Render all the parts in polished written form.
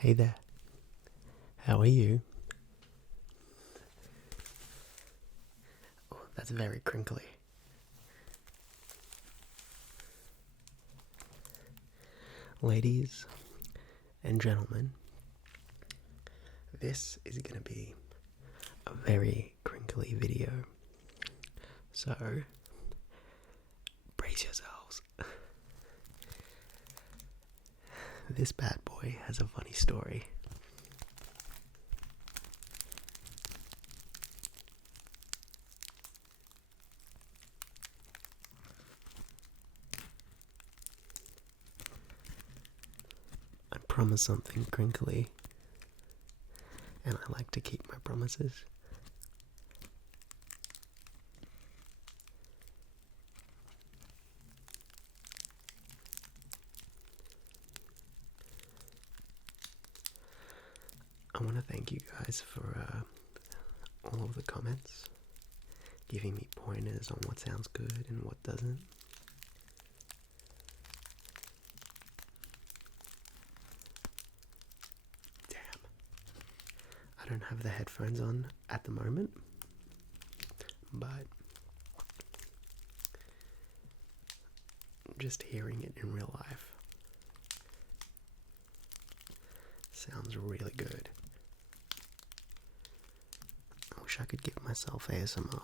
Hey there, how are you? Oh, that's very crinkly. Ladies and gentlemen, this is going to be a very crinkly video. So, brace yourselves. This bad boy has a funny story. I promised something crinkly, and I like to keep my promises. I want to thank you guys for all of the comments, giving me pointers on what sounds good and what doesn't. Damn. I don't have the headphones on at the moment, but just hearing it in real life sounds really good. I wish I could give myself ASMR,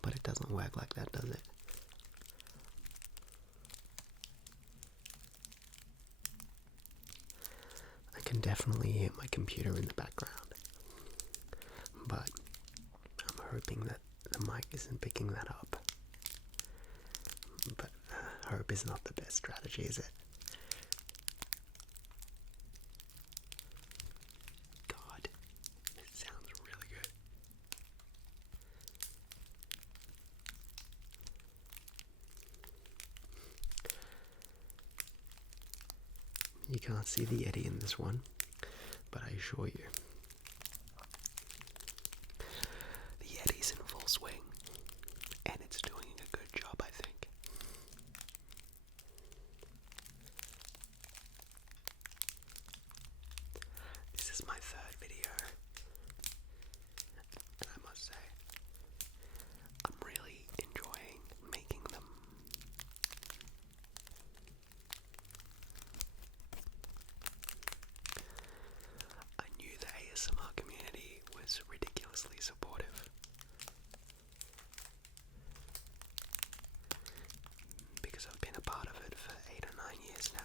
but it doesn't work like that, does it? I can definitely hear my computer in the background, but I'm hoping that the mic isn't picking that up. But hope is not the best strategy, is it? God, it sounds really good. You can't see the Yeti in this one, but I assure you, the Yeti's in full swing, and it's doing a good job, I think. This is my third video, and I must say, I'm really enjoying making them. I knew the ASMR community was ridiculously supportive, because I've been a part of it for 8 or 9 years now.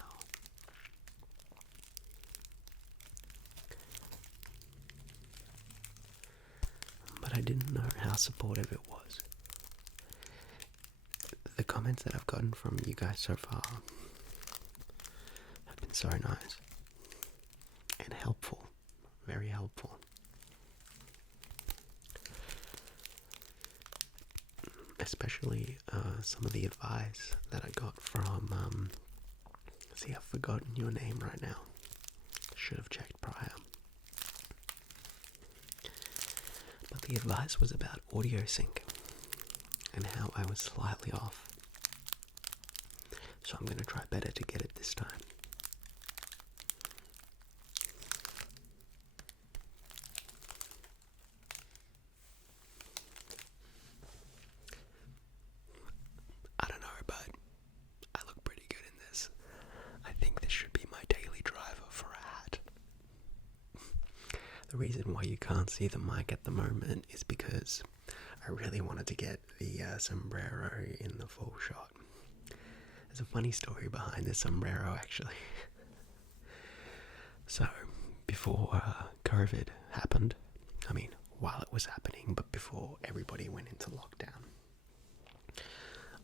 But I didn't know how supportive it was. The comments that I've gotten from you guys so far have been so nice and helpful, very helpful. Especially some of the advice that I got from, see, I've forgotten your name right now. Should have checked prior. But the advice was about audio sync and how I was slightly off. So I'm going to try better to get it this time. I don't know, but I look pretty good in this. I think this should be my daily driver for a hat. The reason why you can't see the mic at the moment is because I really wanted to get the sombrero in the full shot. There's a funny story behind this sombrero, actually. So, before COVID happened, I mean, while it was happening, but before everybody went into lockdown,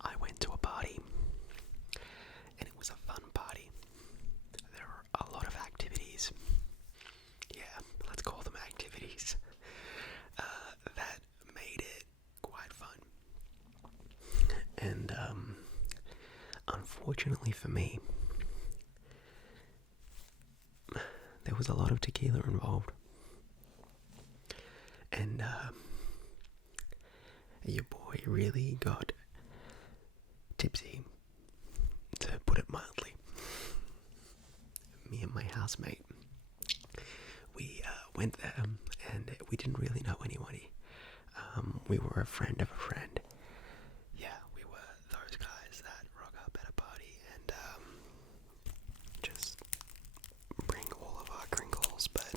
I went to a party, and it was a fun party. There were a lot of activities. Yeah, let's call them activities. That made it quite fun. And unfortunately for me, there was a lot of tequila involved. And your boy really got tipsy, to put it mildly. Me and my housemate went there, and we didn't really know anybody. We were a friend of a friend. Yeah, we were those guys that rock up at a party and just bring all of our Crinkles, but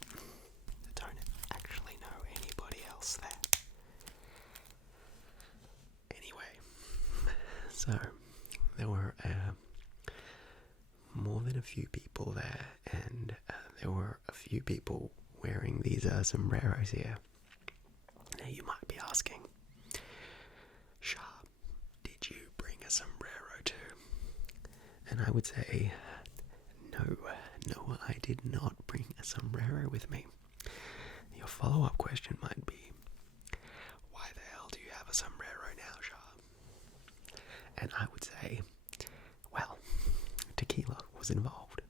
don't actually know anybody else there. Anyway, so there were more than a few people there, and there were a few people wearing these sombreros here. Now you might be asking, Sharp, did you bring a sombrero too? And I would say, no, I did not bring a sombrero with me. Your follow-up question might be, why the hell do you have a sombrero now, Sharp? And I would say, well, tequila was involved.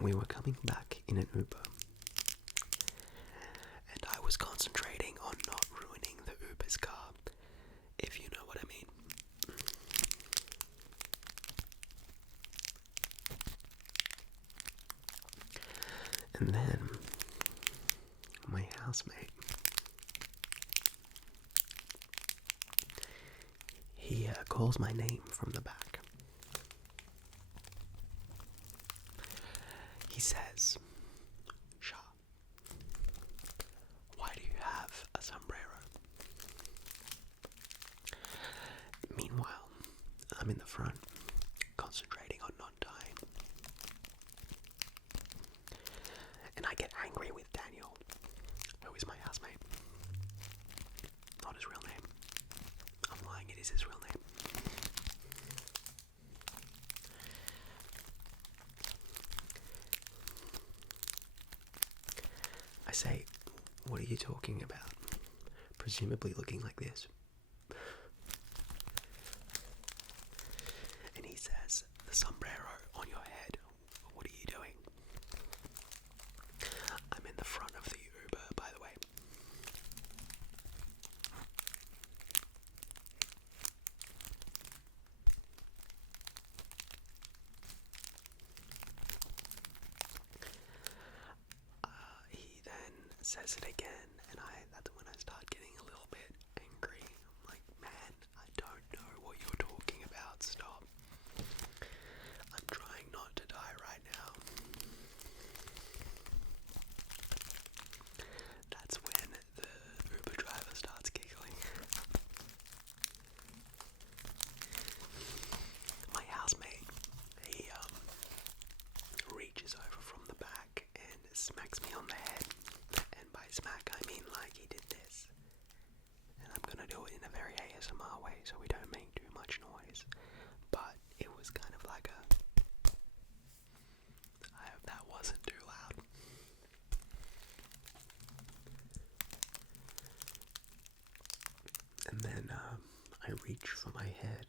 We were coming back in an Uber, and I was concentrating on not ruining the Uber's car, if you know what I mean. And then my housemate, he calls my name from the back. He says, Sharp, why do you have a sombrero? Meanwhile, I'm in the front, concentrating on not dying. And I get angry with Daniel, who is my housemate. Not his real name. I'm lying, it is his real name. I say, what are you talking about? Presumably looking like this. And he says, the sombrero on your head. What are you doing? I'm in the front of the Uber, by the way. He then says it again, and that's when I start getting a little bit angry. I'm like, man, I don't know what you're talking about. Stop. I'm trying not to die right now. That's when the Uber driver starts giggling. My housemate, he reaches over from the back and smacks me on the head. And by smack, I mean like he did this. And I'm gonna do it in a very ASMR way so we don't make too much noise. But it was kind of like a... I hope that wasn't too loud. And then I reach for my head,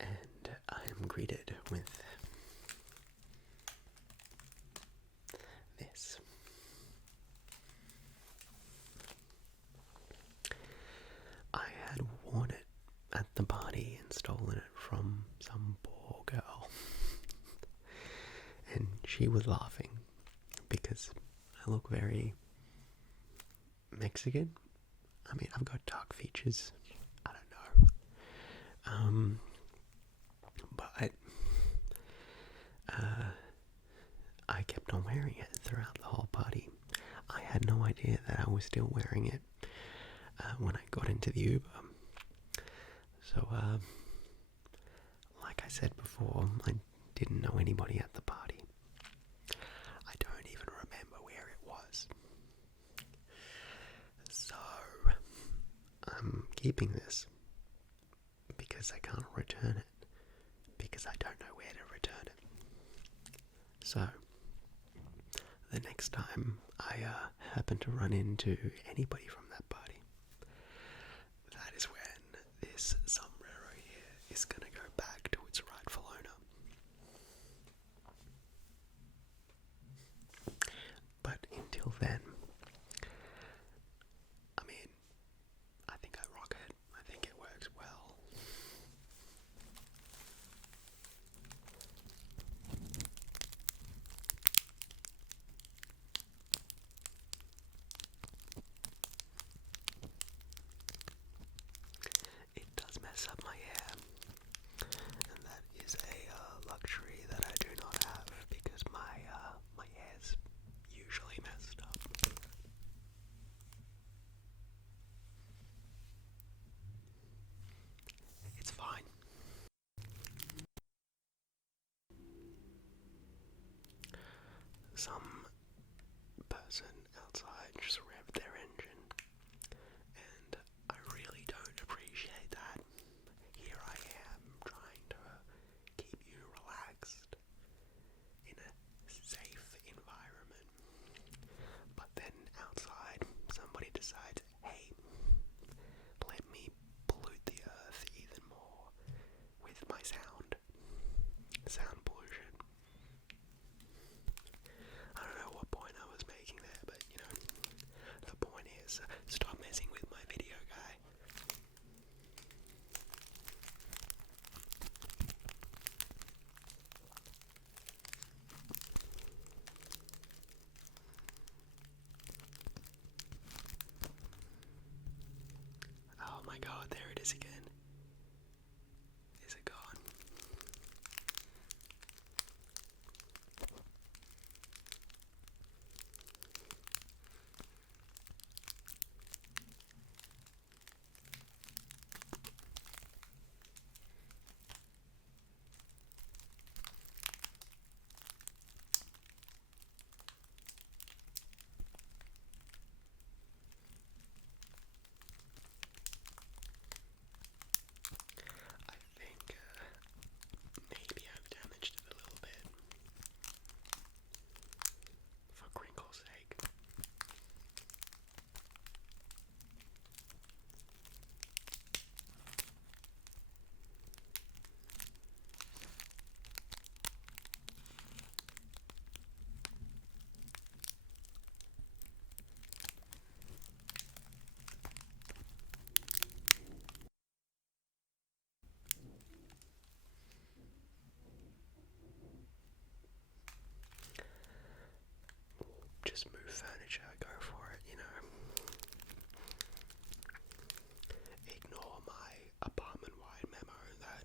and I am greeted with this. I had worn it at the party and stolen it from some poor girl. And she was laughing because I look very Mexican. I mean, I've got dark features. I don't know. But I kept on wearing it throughout the whole party. I had no idea that I was still wearing it when I got into the Uber. So, like I said before, I didn't know anybody at the party. I don't even remember where it was. So, I'm keeping this because I can't return it, because I don't know where to return it. So, the next time I happen to run into anybody from that party, that is when this sombrero here is going to go back to its rightful owner. But until then, I mean, I think I rock it. I think it works well. my god, there it is again. Is it gone? I think maybe I've damaged it a little bit. For Crinkles' sake. Just move furniture, go for it, you know. Ignore my apartment-wide memo that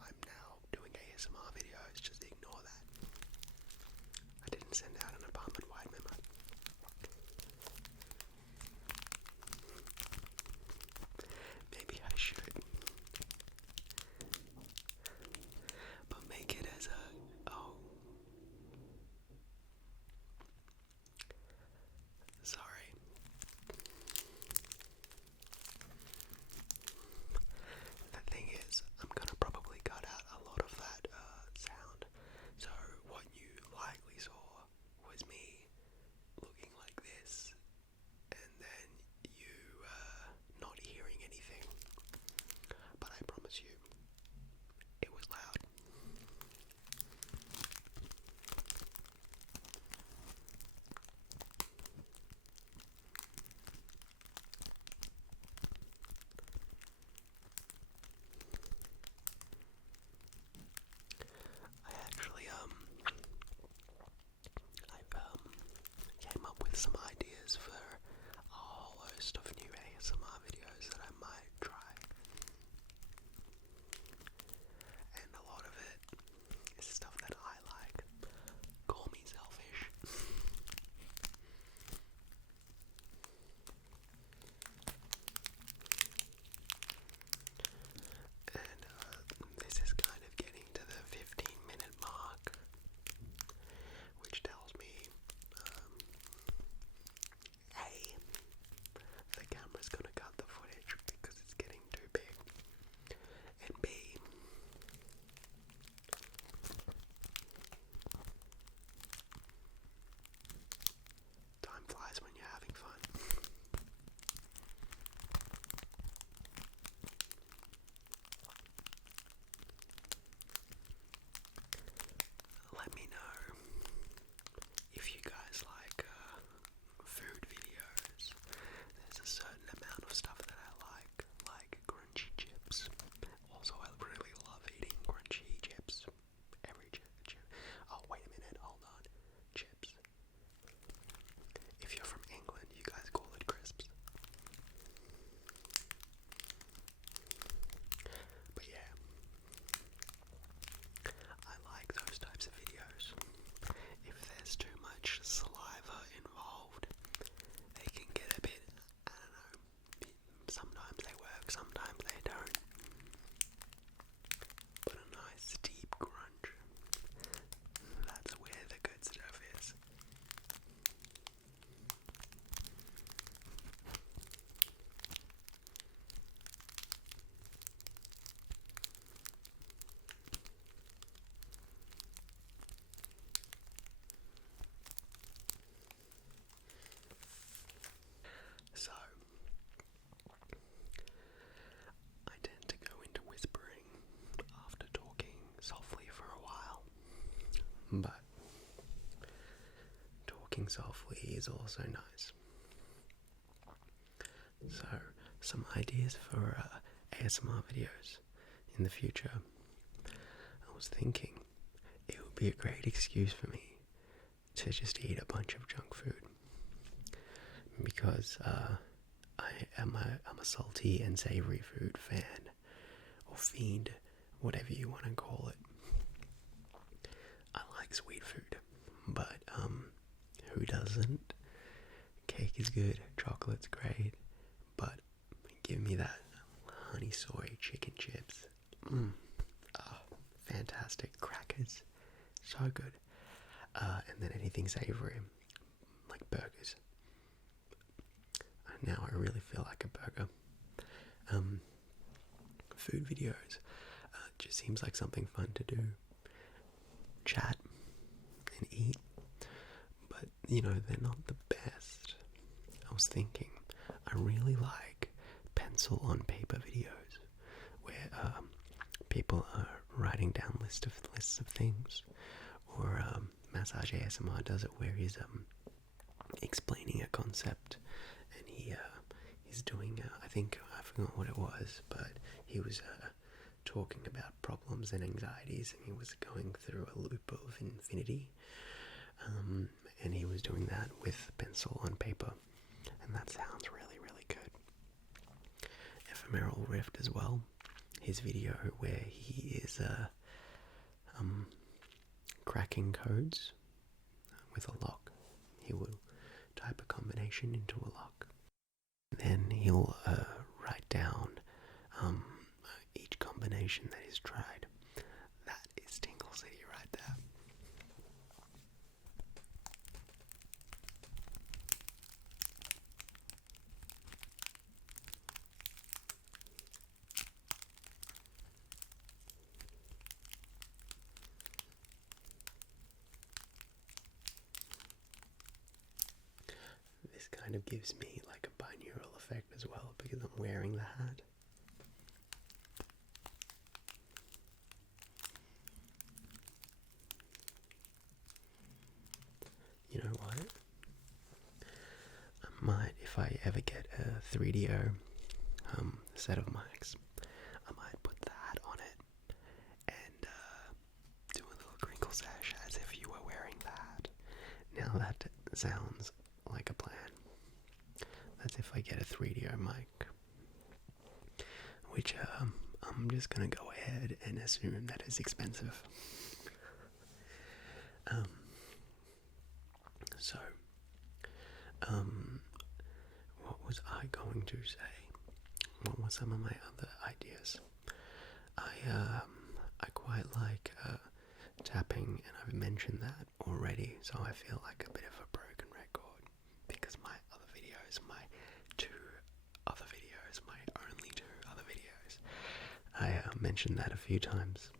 I'm now doing ASMR videos, just ignore that. I didn't send out an apartment-wide memo. Maybe I should. But make it as a... oh. Sorry. The thing is, I'm gonna probably cut out a lot of that sound. So what you likely saw was me looking like this, and then you not hearing anything. But I promise you, it was loud. I actually I came up with some ideas for a whole host of new ASMR videos that I might try. And a lot of it is stuff that I like. Call me selfish. And this is kind of getting to the 15-minute mark, which tells me A, the camera's gonna cut the footage because it's getting too big, and B, time flies when you're having fun. Let me know if you guys like food videos. There's a certain amount of stuff that I like crunchy chips. Also, I really love eating crunchy chips. Every chip. Oh, wait a minute, hold on. Chips. If you're from England, you guys call it crisps. But yeah, I like those types of videos. If there's too much saliva involved, they can get a bit, I don't know, sometimes they work, sometimes they don't. But a nice deep crunch, that's where the good stuff is. So, I tend to go into whispering after talking softly for a while, but talking softly is also nice. So, some ideas for ASMR videos in the future. I was thinking it would be a great excuse for me to just eat a bunch of junk food, because I'm a salty and savory food fan, or fiend, whatever you want to call it. I like sweet food, but who doesn't? Cake is good, chocolate's great, but give me that honey soy chicken chips. Fantastic. Crackers, so good. And then anything savory, like burgers. Now I really feel like a burger. Food videos just seems like something fun to do. Chat and eat, but they're not the best. I was thinking, I really like pencil on paper videos where people are writing down lists of things, or Massage ASMR does it where he's explaining a concept, and he's doing I think I forgot what it was, but he was talking about problems and anxieties, and he was going through a loop of infinity, and he was doing that with pencil on paper, and that sounds really, really good. Ephemeral Rift as well, his video where he is cracking codes with a lock. He will type a combination into a lock, then he'll write down each combination that he's tried. That is Tingle City right there. This kind of gives me like a binaural effect as well because I'm wearing the hat. You know what? I might, if I ever get a 3DO set of mics, I might put the hat on it and do a little crinkle sash as if you were wearing the hat. Now that sounds like a plan. That's if I get a 3DO mic, which I'm just gonna go ahead and assume that it's expensive. So, what was I going to say? What were some of my other ideas? I quite like tapping, and I've mentioned that already, so I feel like a bit of a broken record because my only two other videos, I mentioned that a few times,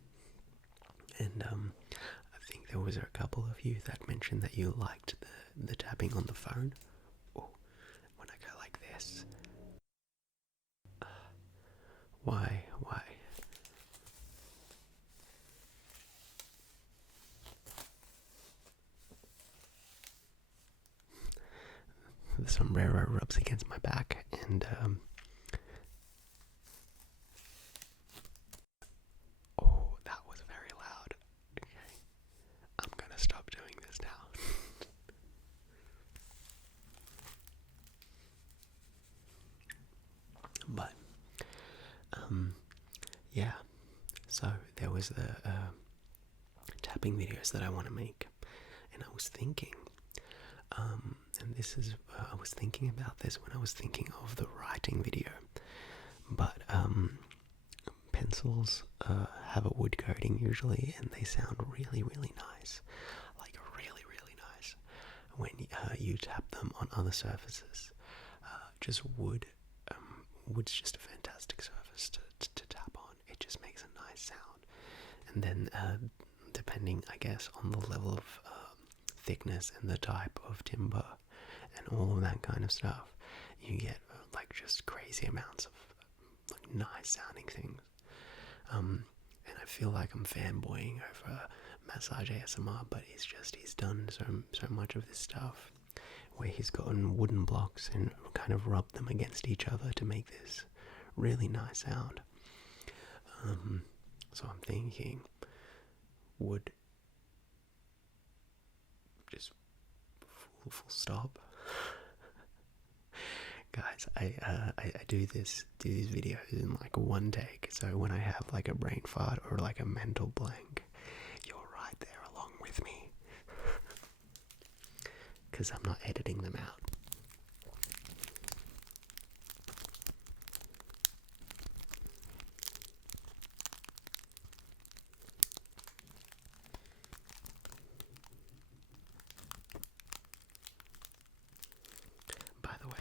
and I think there was a couple of you that mentioned that you liked the tapping on the phone. Oh, when I go like this. Why? The sombrero rubs against my back, and oh, that was very loud. Okay, I'm gonna stop doing this now. But yeah, so there was the tapping videos that I want to make, and I was thinking, and this is I was thinking about this when I was thinking of the writing video, but pencils have a wood coating usually, and they sound really, really nice, like really, really nice when you tap them on other surfaces. Just wood. Wood's just a fantastic surface to tap on. It just makes a nice sound. And then, depending, I guess, on the level of thickness and the type of timber and all of that kind of stuff, you get like just crazy amounts of like nice sounding things. And I feel like I'm fanboying over Massage ASMR, but he's done so much of this stuff where he's gotten wooden blocks and kind of rubbed them against each other to make this really nice sound. So I'm thinking, wood, just full stop. Guys, I do these videos in like one take, so when I have like a brain fart or like a mental blank, you're right there along with me. Because I'm not editing them out. By the way,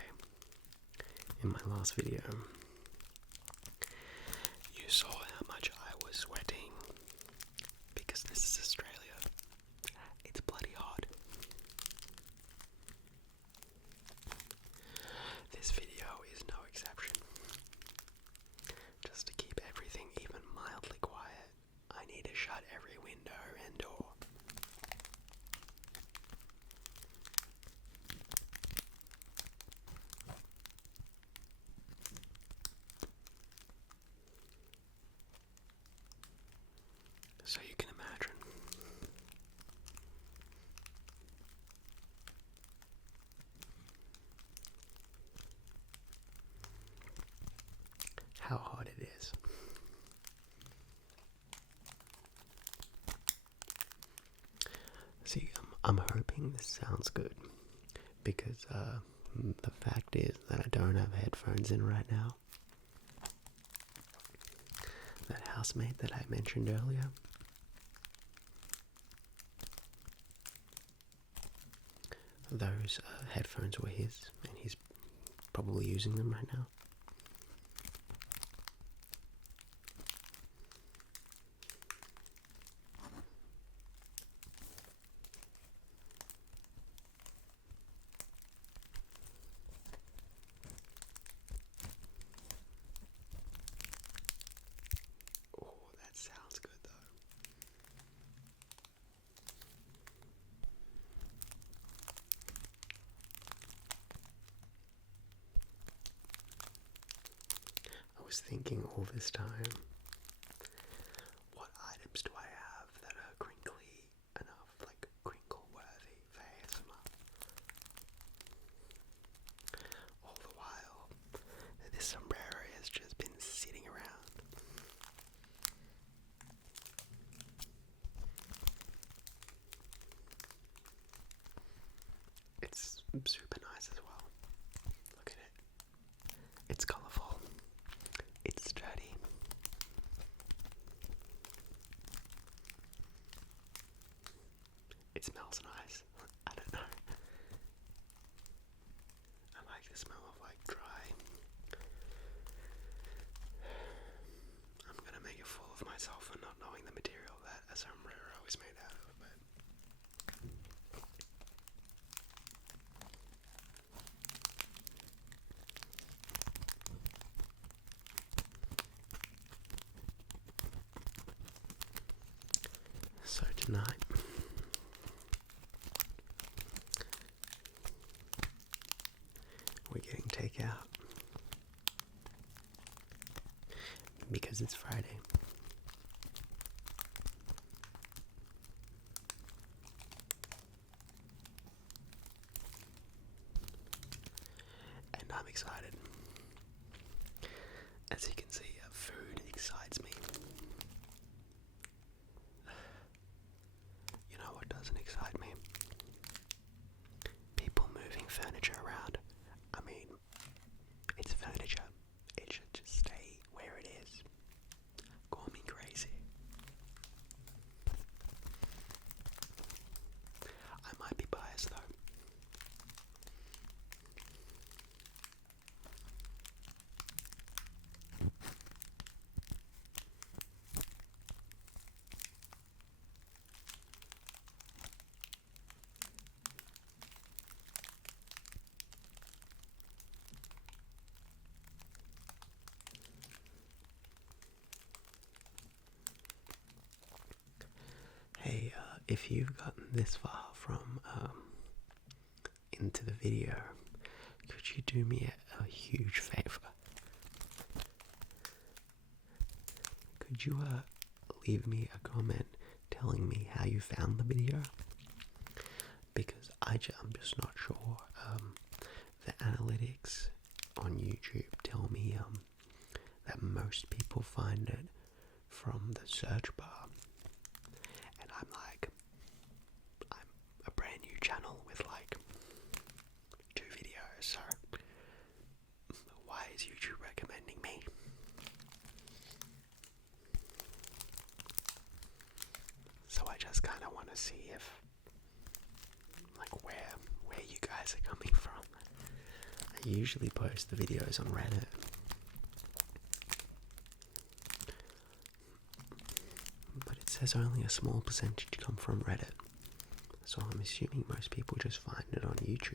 in my last video, you saw how much I was sweating because this is Australia. It's bloody hot. This video is no exception. Just to keep everything even mildly quiet, I need to shut every window and door. So you can imagine. How hot it is. See, I'm hoping this sounds good because the fact is that I don't have headphones in right now. That housemate that I mentioned earlier, those headphones were his, and he's probably using them right now. Oh, that sounds good though. I was thinking all this time, what items do I have that are crinkly enough, like crinkle worthy for ASMR? All the while, this sombrero has just been sitting around. It's super nice as well. Look at it. It's colourful. It's sturdy. It smells nice. I don't know. I like the smell of like dry. I'm gonna make a fool of myself for not knowing the material that a sombrero is made out of, but so tonight we're getting takeout because it's Friday. And I'm excited. As you can see, food excites me. You know what doesn't excite me? People moving furniture around. I mean, it's furniture. It should just stay where it is. Call me crazy. I might be biased though. Hey, if you've gotten this far from into the video, could you do me a huge favor? Could you leave me a comment telling me how you found the video? Because I'm just not sure. The analytics on YouTube tell me that most people find it from the search bar, and I'm like, I'm a brand new channel with like 2 videos, so why is YouTube recommending me? So I just kind of want to see if, like, where you guys are coming from. I usually post the videos on Reddit, but it says only a small percentage come from Reddit, so I'm assuming most people just find it on YouTube.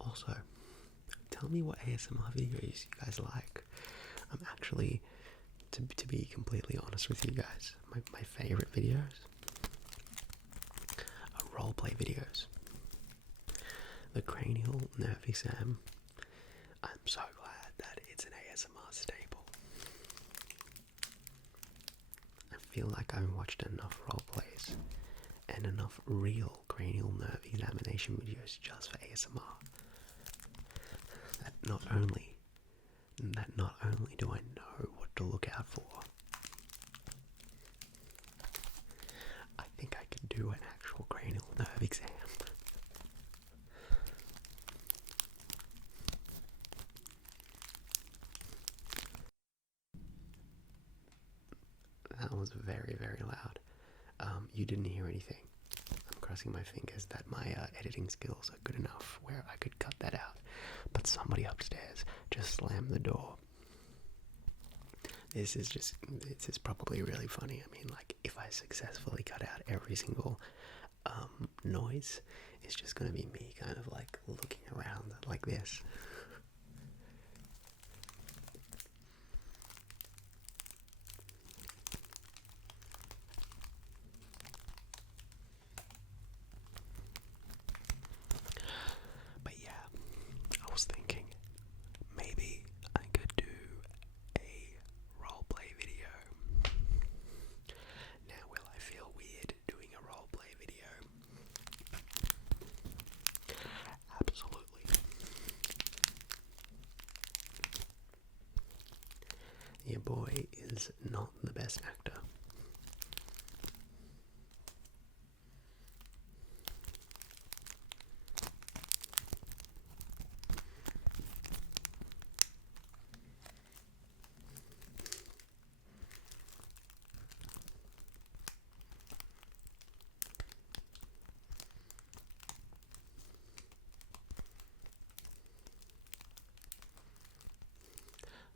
Also, tell me what ASMR videos you guys like. I'm actually, to be completely honest with you guys, my favourite videos are roleplay videos. The cranial nerve exam, I'm so glad that it's an ASMR staple. I feel like I've watched enough roleplays and enough real cranial nerve examination videos just for ASMR that not only do I know what to look out for, I think I could do an actual cranial nerve exam. That was very, very loud. You didn't hear anything. I'm crossing my fingers that my editing skills are good enough where I could cut that out. But somebody upstairs just slammed the door. This is probably really funny. I mean, like, if I successfully cut out every single noise, it's just going to be me kind of like looking around like this. But yeah, I was thinking maybe I could do a roleplay video. Now, will I feel weird doing a roleplay video? Absolutely. Your boy is not the best actor.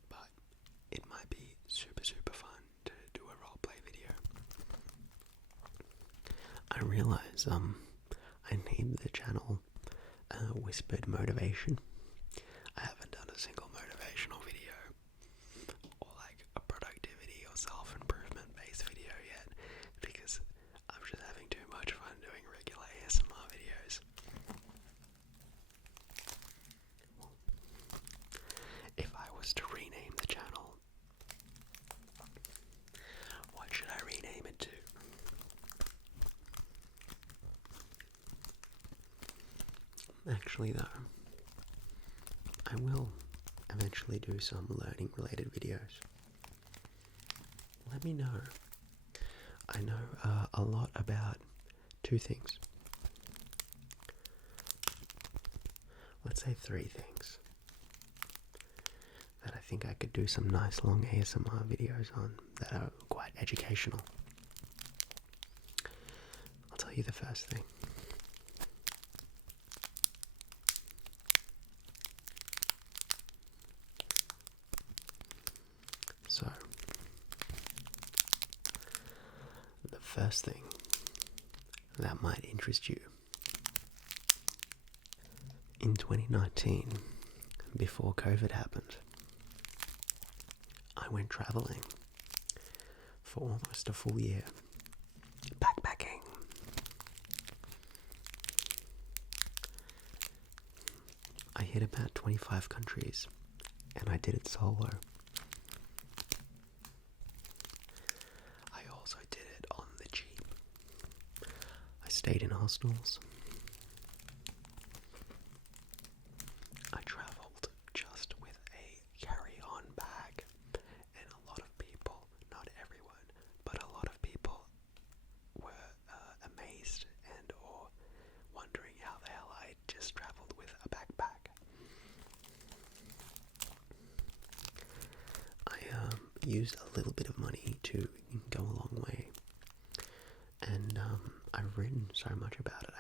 But it might be super, super fun to do a roleplay video. I realize I named the channel Whispered Motivation. I haven't done a single motivational video or like a productivity or self-improvement based video yet because I'm just having too much fun doing regular ASMR videos. If I was to rename the channel, what should I rename it to? Actually though, I will eventually do some learning related videos. Let me know. I know a lot about 2 things. Let's say 3 things that I think I could do some nice long ASMR videos on that are quite educational. I'll tell you the first thing. So, the first thing that might interest you. In 2019, before COVID happened, I went traveling for almost a full year, backpacking. I hit about 25 countries, and I did it solo. stayed in hostels. I travelled just with a carry-on bag, and a lot of people, not everyone, but a lot of people were amazed and or wondering how the hell I just travelled with a backpack. I used a little bit of money to go a long way, and I've written so much about it.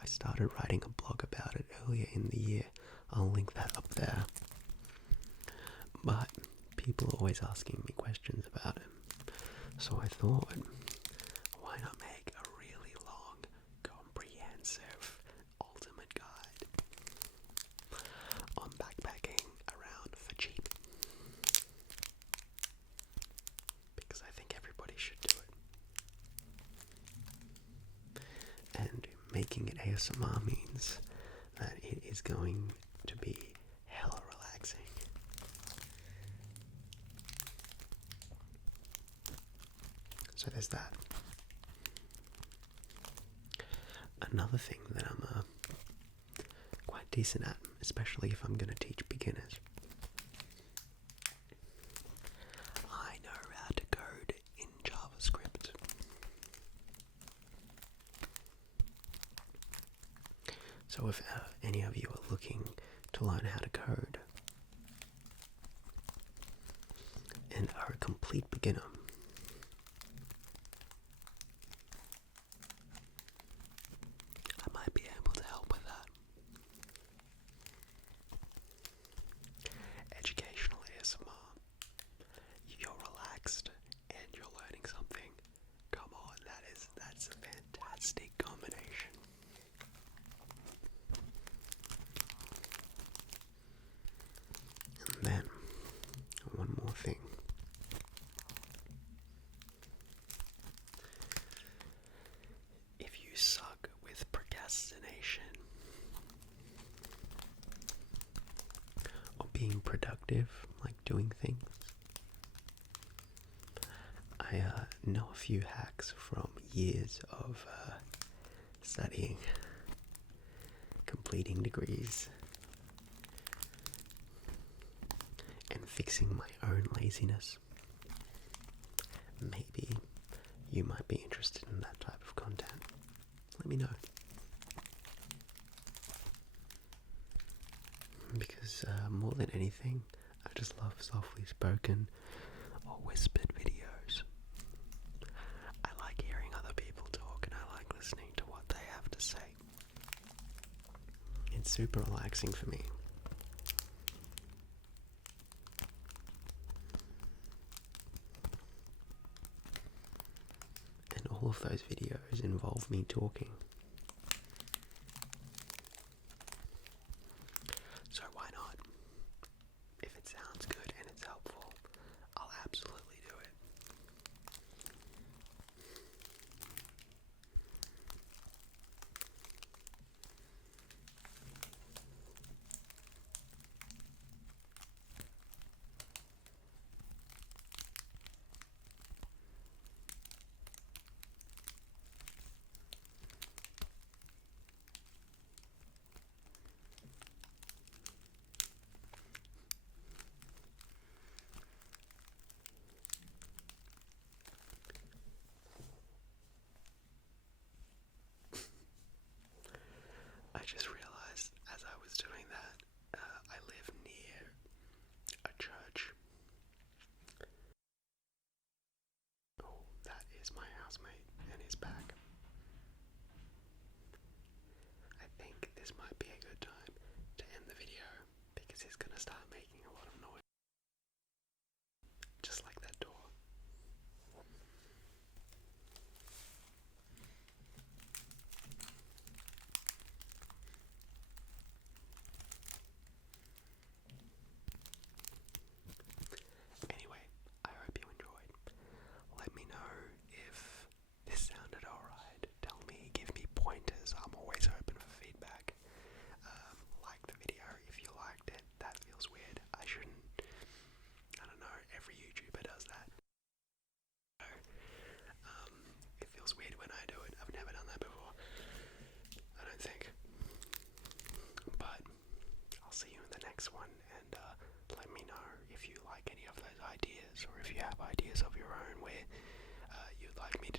I started writing a blog about it earlier in the year. I'll link that up there. But people are always asking me questions about it, so I thought, why not make a really long, comprehensive, ultimate guide on backpacking around for cheap? Because I think everybody should do it. And making it ASMR means that it is going to be hella relaxing. So there's that. Another thing that I'm quite decent at, especially if I'm going to teach beginners, I know how to code in JavaScript. So if any of you are looking to learn how to code and are a complete beginner, I might be able to help with that. Educational ASMR. You're relaxed and you're learning something. Come on, that's a fantastic combination. And then, one more thing. If you suck with procrastination or being productive, like doing things, I know a few hacks from years of studying, completing degrees, and fixing my own laziness. Maybe you might be interested in that type of content. Let me know. Because more than anything, I just love softly spoken or whispered videos. I like hearing other people talk, and I like listening to what they have to say. It's super relaxing for me. And all of those videos involve me talking. So why not? If it sounds good and it's helpful, I'll absolutely do it. I just realized as I was doing that, I live near a church. Oh, that is my housemate and he's back. I think this might be a good time to end the video because he's gonna start making a lot of noise. Just like that door. Anyway, I hope you enjoyed. Let me know if this sounded alright. Tell me, give me pointers. I'm always open for feedback. Like the video if you liked it. That feels weird. I next one, and let me know if you like any of those ideas, or if you have ideas of your own where you'd like me